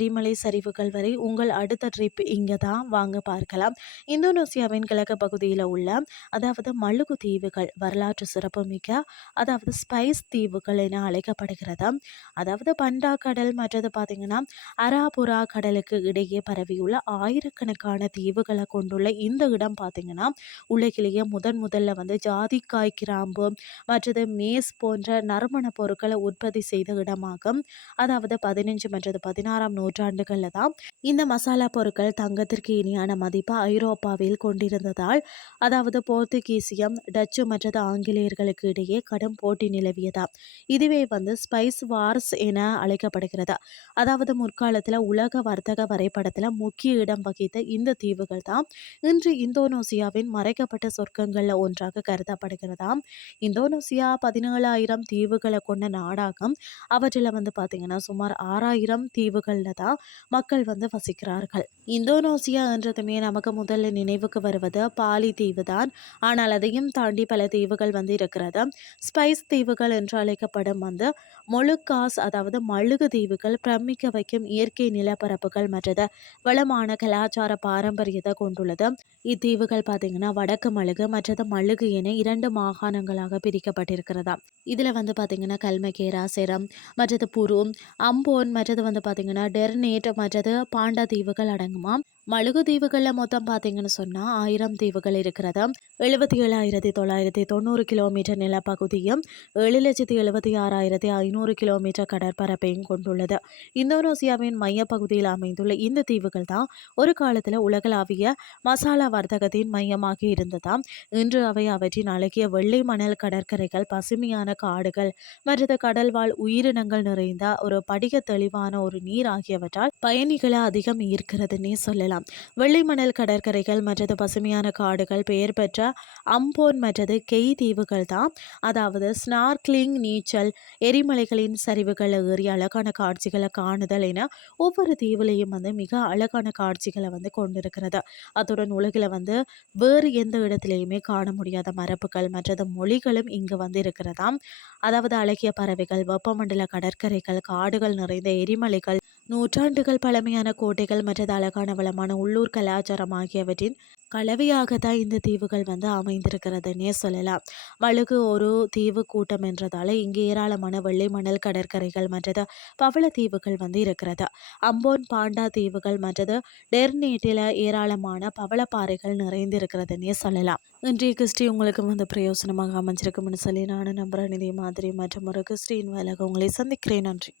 எரிமலை சரிவுகள் வரை உங்கள் அடுத்த ட்ரிப் இங்கே தான், வாங்க பார்க்கலாம். இந்தோனேசியாவின் கிழக்கு பகுதியில் உள்ள அதாவது மழுகு தீவுகள் வரலாற்று சிறப்புமிக்க அதாவது ஸ்பைஸ் தீவுகள் என அழைக்கப்படுகிறது. அதாவது பண்டா கடல் மற்றது பார்த்தீங்கன்னா அராபுரா கடலுக்கு இடையே பரவியுள்ள ஆயிரக்கணக்கான தீவுகளை கொண்டுள்ள இந்த இடம் பார்த்தீங்கன்னா உலகிலேயே முதல்ல வந்து ஜாதிக்காய் கிராம்பு மற்றது மேஸ் போன்ற நறுமண பொருட்களை உற்பத்தி செய்த இடமாகும். அதாவது 15 மற்றது 16ஆம் நூற்றாண்டுகளில் தான் இந்த மசாலா பொருட்கள் தங்கத்திற்கு இணையான மதிப்பு ஐரோப்பாவில் கொண்டிருந்ததால் அதாவது போர்த்துகீசியம் டச்சு மற்றது ஆங்கிலேயர்களுக்கு இடையே கடும் போட்டி நிலவியதா. இதுவே வந்து ஸ்பைஸ் வார்ஸ் என அழைக்கப்படுகிறது. அதாவது முற்காலத்தில் உலக வர்த்தக வரைபடத்தில் முக்கிய இடம் வகித்த இந்த தீவுகள் தான் இன்று இந்தோனேசியாவின் மறைக்கப்பட்ட சொர்க்கங்களில் ஒன்றாக கருதப்படுகிறதாம். இந்தோனேசியா 17,000 தீவுகளை கொண்ட நாடாகும். அவற்றில் வந்து பார்த்தீங்கன்னா சுமார் 6,000 தீவுகளில் தான் மக்கள் வந்து வசிக்கிறார்கள். இந்தோனேசியா என்றதுமே நமக்கு முதல்ல நினைவுக்கு வருவது பாலி தீவு தான். ஆனால் அதையும் தாண்டி பல தீவுகள் வந்து இருக்கிறது. ஸ்பைஸ் தீவுகள் என்று அழைக்கப்படும் வந்து மொலுக்காஸ் அதாவது மழுகு தீவுகள் பிரமிக்க வைக்கும் இயற்கை நிலப்பரப்புகள் மற்றது வளமான கலாச்சார பாரம்பரியத்தை கொண்டுள்ளது. இத்தீவுகள் பார்த்தீங்கன்னா வடக்கு மழுகு மற்றது மழுகு என 2 மாகாணங்களாக பிரிக்கப்பட்டிருக்கிறதா. இதில் வந்து பார்த்தீங்கன்னா கல்மகேரா செரம் மற்றது புரு அம்போன் மற்றது வந்து பார்த்தீங்கன்னா டெர்னேட் மற்றது பாண்டா தீவுகள் அடங்குமாம். மழுகு தீவுகளில் மொத்தம் பார்த்தீங்கன்னு சொன்னால் 1000 தீவுகள் இருக்கிறது. 77,990 கிலோமீட்டர் நிலப்பகுதியும் 7,76,500 கிலோமீட்டர் கடற்பரப்பையும் கொண்டுள்ளது. இந்தோனேசியாவின் மையப்பகுதியில் அமைந்துள்ள இந்த தீவுகள் தான் ஒரு காலத்தில் உலகளாவிய மசாலா வர்த்தகத்தின் மையமாக இருந்ததாம். இன்று அவை அவற்றின் அழகிய வெள்ளை மணல் கடற்கரைகள் பசுமையான காடுகள் மற்றது கடல்வாழ் உயிரினங்கள் நிறைந்த ஒரு படிக தெளிவான ஒரு நீர் ஆகியவற்றால் பயணிகளை அதிகம் ஈர்க்கிறதுன்னே சொல்லலாம். வெள்ளை மணல் கடற்கரைகள் மற்றது பசுமையான காடுகள் பெயர் பெற்ற அம்போன் மற்றது கெய் தீவுகள் தான். அதாவது ஸ்னார்க்லிங் நீச்சல் எரிமலைகளின் சரிவுகளை ஏறி அழகான காட்சிகளை காணுதல் என ஒவ்வொரு தீவுலையும் வந்து மிக அழகான காட்சிகளை வந்து கொண்டிருக்கிறது. அத்துடன் உலகில் வந்து வேறு எந்த இடத்திலையுமே காண முடியாத மரபுகள் மற்றது மொழிகளும் இங்கு வந்து இருக்கிறதாம். அதாவது அழகிய பறவைகள் வெப்பமண்டல கடற்கரைகள் காடுகள் நிறைந்த எரிமலைகள் நூற்றாண்டுகள் பழமையான கோட்டைகள் மற்றது அழகான வளமான உள்ளூர் கலாச்சாரம் ஆகியவற்றின் கலவையாகத்தான் இந்த தீவுகள் வந்து அமைந்திருக்கிறதுன்னே சொல்லலாம். மழுகு ஒரு தீவு கூட்டம் என்றதால இங்கே ஏராளமான வெள்ளை மணல் கடற்கரைகள் மற்றது பவள தீவுகள் வந்து இருக்கிறது. அம்போன் பாண்டா தீவுகள் மற்றது டெர்னேட்டில் ஏராளமான பவளப்பாறைகள் நிறைந்திருக்கிறதுன்னே சொல்லலாம். இன்றைய கிறிஸ்டி உங்களுக்கு வந்து பிரயோசனமாக அமைஞ்சிருக்கும்னு சொல்லி நான் நம்புகிறேன். இதே மாதிரி மற்றும் ஒரு கிறிஸ்டின் வேலைக்கு உங்களை சந்திக்கிறேன். நன்றி.